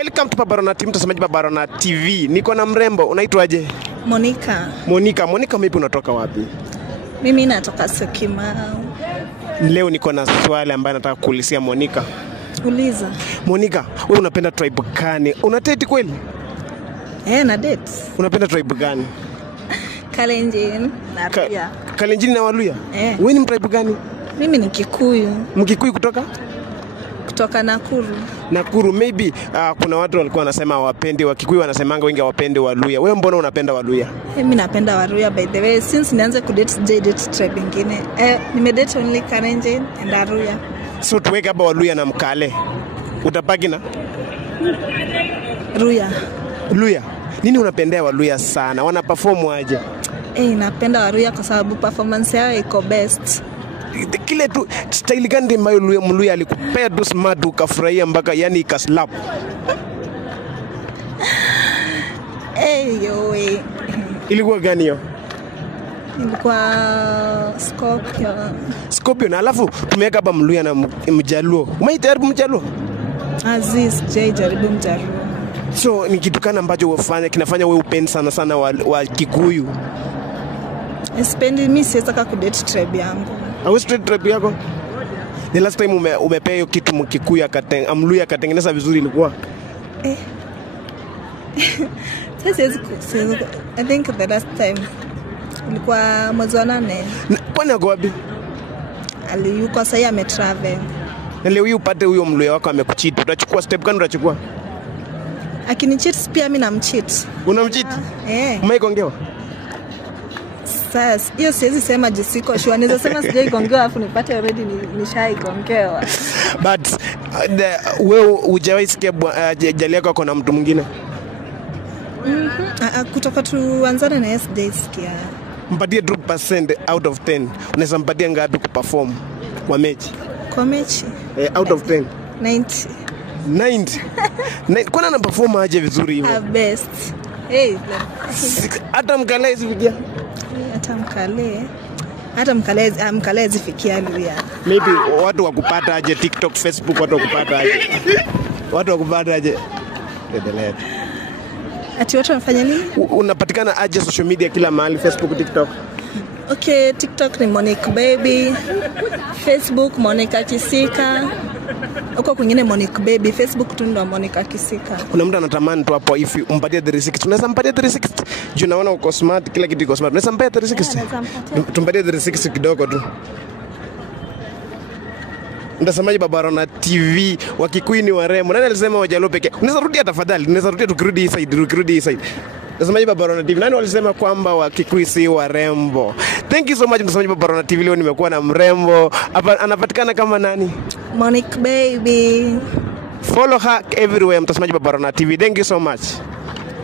Welcome to Babarona TV, mtazamaji Babarona TV. Niko na mrembo, unaitwaje? Monica. Monica, mimi unatoka wapi? Mimi natoka Syokimau. Leo niko na swali ambaye nataka kuulizia Monica. Uliza. Monica, wewe unapenda tribe gani? Una date kweli? Na date. Unapenda tribe gani? Kalenjin na Waluya. Kalenjin na Waluya? Wewe ni tribe gani? Mimi ni Kikuyu. Mkikuyu kutoka Nakuru. Nakuru. Maybe kuna watu walikuwa wanasema hawapendi Wakikuyu, wanasemanga wengi hawapendi Waluya. Wewe mbona unapenda Waluya? Mimi napenda Waluya by the way. Since nianze kudate date tribe nyingine. Nimedate only Kalenjin and Waluya. So tuweke hapa Waluya na Mkale. Utapaki na Luya. Nini unapendea Waluya sana? Wana perform aje? Napenda Waluya kwa sababu performance yao iko best. Kile tu style gani ambayo Mluya alikupea tu smart ukafurahia mpaka yani ikaslap? Ilikuwa gani hiyo? Ilikuwa Scorpion. Alafu tumeweka hapa Mluya na Mjaluo. Umeitaribu Mjaluo? Aziz jaribu Mjaluo. So ni kitu kana ambacho kinafanya wewe upende sana wa Kikuyu? Sipendi, mimi siweza kudate tribe yangu. Hauwezi date tribe yako? The last time umepea hiyo kitu Mkikuyu Mluya akatengeneza vizuri ilikuwa? I think the last time ilikuwa mwezi wa 8. Kwani ako wapi? Yuko sasa ametravel. Na leo upate huyo Mluya wako amekucheat, utachukua step gani utachukua? Akinicheat pia mimi namcheat. Unamcheat? Umeikongewa? Sasa hiyo siwezi sema jisiko sure. Naweza sema sijaikongewa afu nipate already nishaikongewa. But wewe hujawahi sikia jali yako ako na mtu mwingine? Kutoka tuanzane na sijasikia. Mpatie 2% out of 10. Unaweza mpatia ngapi kuperform kwa mechi? Kwa mechi? Out of 10. 90. Kwani ana perform aje vizuri hivyo? Best. Hata Mkale zifikia? Hata Mkale zifikia Luya. Maybe watu wakupata aje TikTok, Facebook, watu wakupata aje? Endelea. Ati watu wanafanya nini? Unapatikana aje social media kila mahali, Facebook, TikTok? Okay, TikTok ni Monique Baby. Facebook Monica Kisika. Huko kwingine Monique Baby, Facebook tu ndo Monica Kisika. Kuna mtu anatamani tu hapo if umpatie 360. Unaweza mpatie 360? Juu naona uko smart, kila kitu iko smart. Unaweza mpatie 360? Tumpatie 360 kidogo tu. Mtazamaji Babarona TV, Wakikuyu ni warembo. Nani alisema Wajaluo pekee? Unaweza rudia tafadhali. Unaweza rudia tukirudi hii side. Mtazamaji Babarona TV, nani walisema kwamba Wakikuyu si warembo? Thank you so much mtazamaji Babarona TV. Leo nimekuwa na mrembo. Hapa anapatikana kama nani? Monique Baby. Follow her everywhere mtazamaji Babarona TV. Thank you so much.